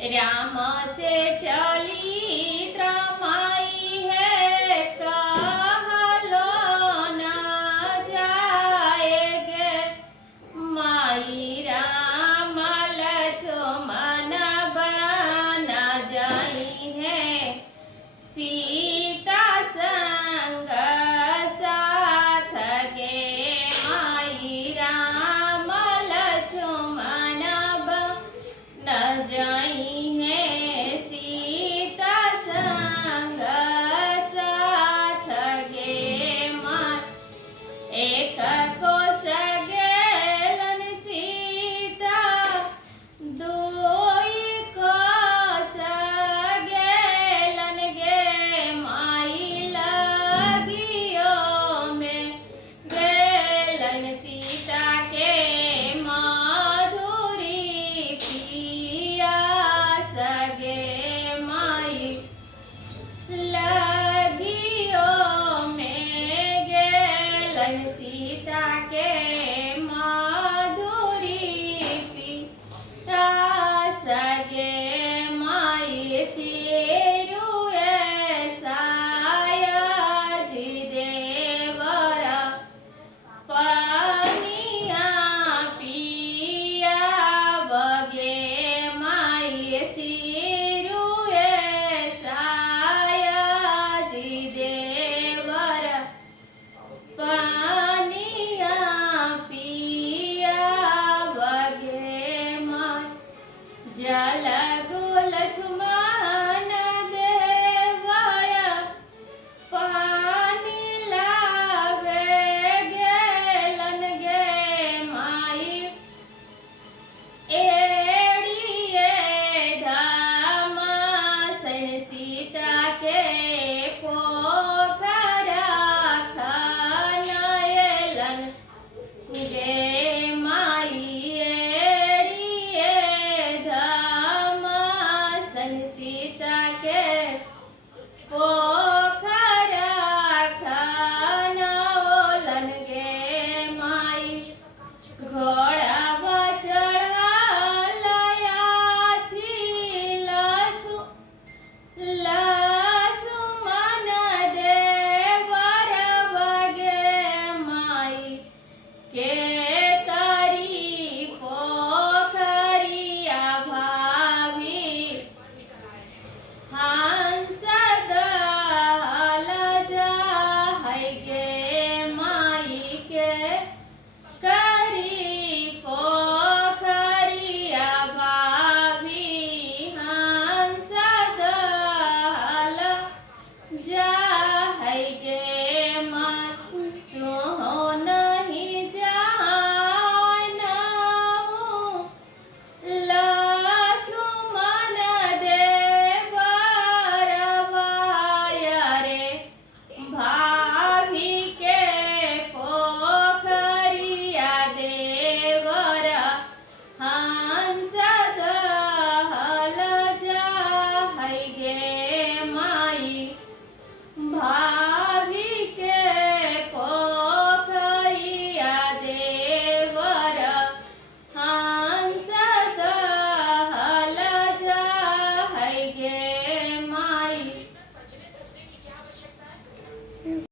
राम से चली त्रमाई है, कहलो न जाएगे। माई राम लक्ष्मण बन जाई है, सीता संग साथ गे। माई राम लक्ष्मण बन जाई है, सीता संग साथ गे। माँ एक कोस गेलन सीता, दुई कोस गेलन गे। माई लगियो में गेलन सीता के, माधुरी पियास गे। माई लगियो में गेलन सीता के, माधुरी पियास गे। माई चिरुए सायाज देवरा, पानिया पिया बगे। माई चिरुए सायाज देवरा, पानिया पिया बगे। माई जल